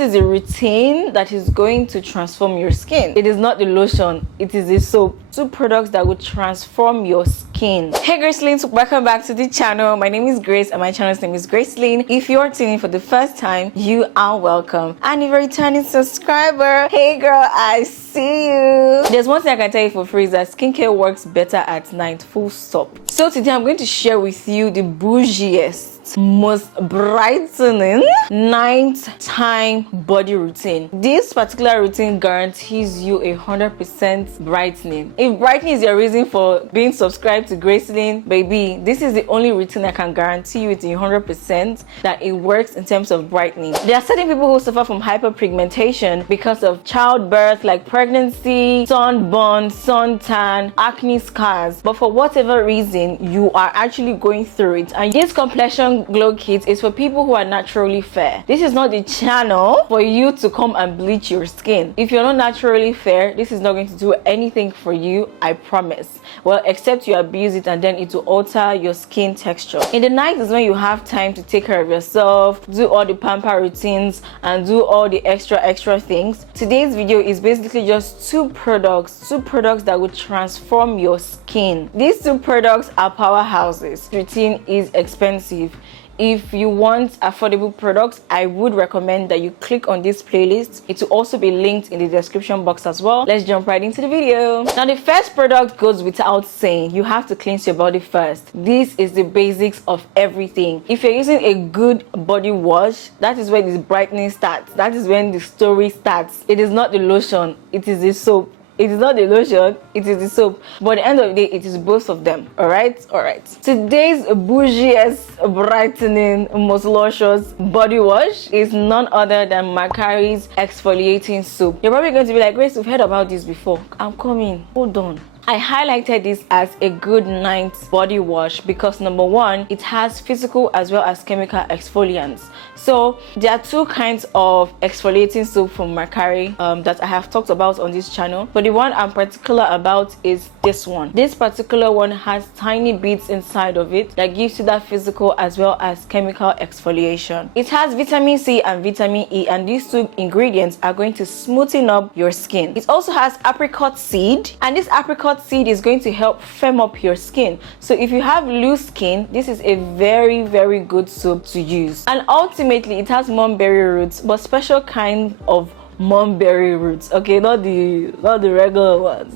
This is a routine that is going to transform your skin. It is not the lotion, it is the soap. 2 products that will transform your skin. Hey Gracelyn, welcome back to the channel. My name is Grace and my channel's name is Gracelyn. If you're tuning in for the first time, you are welcome. And if you're a returning subscriber, hey girl, I see you. There's one thing I can tell you for free is that skincare works better at night, full stop. So today I'm going to share with you the bougiest, most brightening nighttime body routine. This particular routine guarantees you 100% brightening. If brightening is your reason for being subscribed to Gracelyn, baby, this is the only routine I can guarantee you with 100% that it works in terms of brightening. There are certain people who suffer from hyperpigmentation because of childbirth, like pregnancy, sunburn, suntan, acne scars. But for whatever reason, you are actually going through it. And this complexion glow kit is for people who are naturally fair. This is not the channel for you to come and bleach your skin. If you're not naturally fair, this is not going to do anything for you, I promise. Well, except you abuse it and then it will alter your skin texture. In the night is when you have time to take care of yourself, do all the pamper routines and do all the extra things. Today's video is basically just 2 products that will transform your skin. These 2 products are powerhouses. Routine is expensive. If you want affordable products, I would recommend that you click on this playlist. It will also be linked in the description box as well. Let's jump right into the video. Now, the first product goes without saying. You have to cleanse your body first. This is the basics of everything. If you're using a good body wash, that is where this brightening starts. That is when the story starts. It is not the lotion, it is the soap. It is not the lotion, it is the soap. But at the end of the day, it is both of them. Alright? Today's bougiest, brightening, most luscious body wash is none other than Macari's exfoliating soap. You're probably going to be like, Grace, we've heard about this before. I'm coming. Hold on. I highlighted this as a good night body wash because number 1, it has physical as well as chemical exfoliants. So there are 2 kinds of exfoliating soap from Macari that I have talked about on this channel, but the one I'm particular about is this one. This particular one has tiny bits inside of it that gives you that physical as well as chemical exfoliation. It has vitamin C and vitamin E, and these 2 ingredients are going to smoothen up your skin. It also has apricot seed, and this apricot seed is going to help firm up your skin. So if you have loose skin, this is a very good soap to use. And ultimately it has mulberry roots, but special kind of mulberry roots, okay, not the regular ones,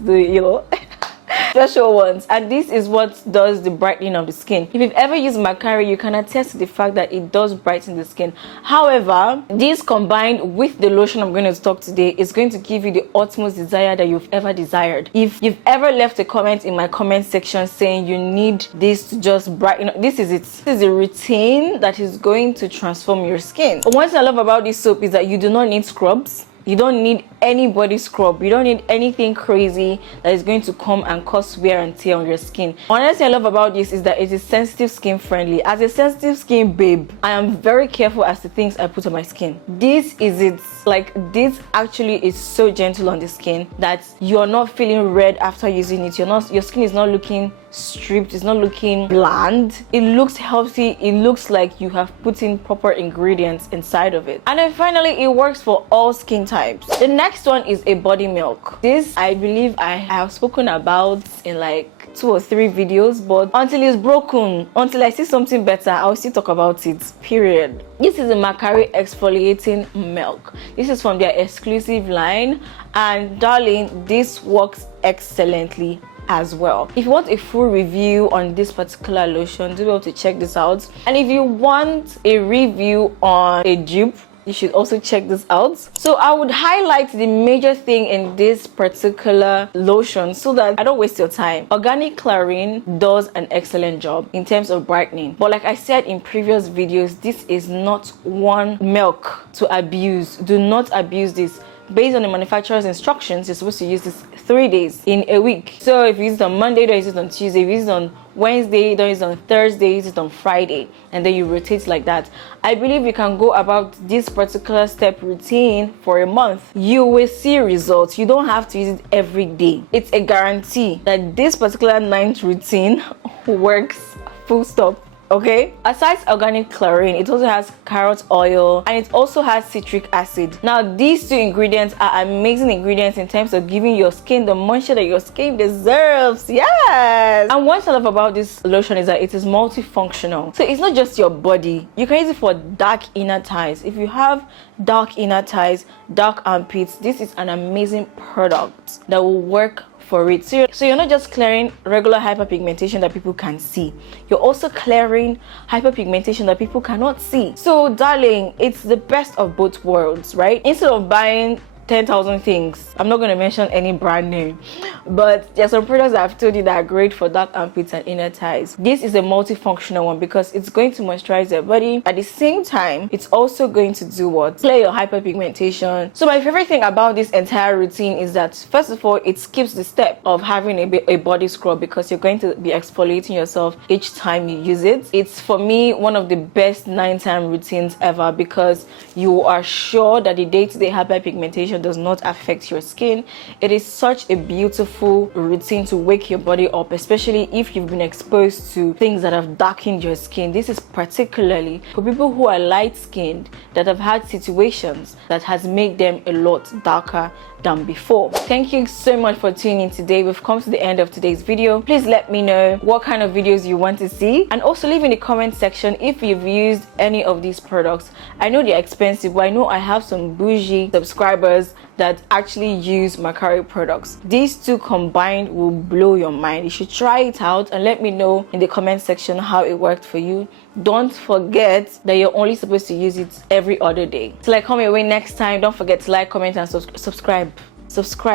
special ones. And this is what does the brightening of the skin. If you've ever used Macari, you can attest to the fact that it does brighten the skin. However, this combined with the lotion I'm going to talk today is going to give you the utmost desire that you've ever desired. If you've ever left a comment in my comment section saying you need this to just brighten, this is it. This is a routine that is going to transform your skin. One thing I love about this soap is that you do not need scrubs. You don't need any body scrub. You don't need anything crazy that is going to come and cause wear and tear on your skin. Another thing I love about this is that it is sensitive skin friendly. As a sensitive skin babe, I am very careful as to things I put on my skin. This is it. Like, this actually is so gentle on the skin that you're not feeling red after using it. Your skin is not looking stripped, it's not looking bland. It looks healthy. It looks like you have put in proper ingredients inside of it. And then finally, it works for all skin types. The next one is a body milk. This I believe I have spoken about in like 2 or 3 videos, but until it's broken, until I see something better, I'll still talk about it, period. This is a Macari exfoliating milk. This is from their exclusive line, and darling, this works excellently as well. If you want a full review on this particular lotion, do be able to check this out. And if you want a review on a dupe, you should also check this out. So I would highlight the major thing in this particular lotion so that I don't waste your time. Organic Clarine does an excellent job in terms of brightening, but like I said in previous videos, this is not one milk to abuse. Do not abuse this. Based on the manufacturer's instructions, you're supposed to use this 3 days in a week. So if you use it on Monday, don't use it on Tuesday. If you use it on Wednesday, don't use it on Thursday, use it on Friday, and then you rotate like that. I believe you can go about this particular step routine for a month. You will see results. You don't have to use it every day. It's a guarantee that this particular night routine works, full stop. okay? Aside organic chlorine, it also has carrot oil and it also has citric acid. Now these two ingredients are amazing ingredients in terms of giving your skin the moisture that your skin deserves. Yes. And what I love about this lotion is that it is multifunctional. So it's not just your body. You can use it for dark inner thighs. If you have dark inner thighs, dark armpits, this is an amazing product that will work for it. So you're not just clearing regular hyperpigmentation that people can see, you're also clearing hyperpigmentation that people cannot see. So darling, it's the best of both worlds, right? Instead of buying 10,000 things, I'm not going to mention any brand name, but there's some products that I've told you that are great for dark armpits and inner thighs. This is a multifunctional one because it's going to moisturize your body. At the same time, it's also going to do what? Clear your hyperpigmentation. So my favorite thing about this entire routine is that, first of all, it skips the step of having a body scrub because you're going to be exfoliating yourself each time you use it. It's, for me, one of the best 9-time routines ever because you are sure that the day-to-day hyperpigmentation does not affect your skin. It is such a beautiful routine to wake your body up, especially if you've been exposed to things that have darkened your skin. This is particularly for people who are light-skinned that have had situations that has made them a lot darker than before. Thank you so much for tuning in today. We've come to the end of today's video. Please let me know what kind of videos you want to see, and also leave in the comment section if you've used any of these products. I know they're expensive, but I know I have some bougie subscribers that actually use Macari products. These two combined will blow your mind. You should try it out and let me know in the comment section how it worked for you. Don't forget that you're only supposed to use it every other day. Till I come your way next time, don't forget to like, comment, and subscribe.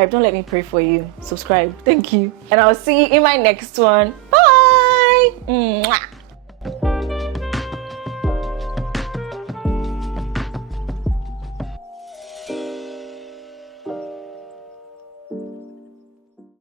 Don't let me pray for you. Subscribe. Thank you. And I'll see you in my next one. Bye. Mwah.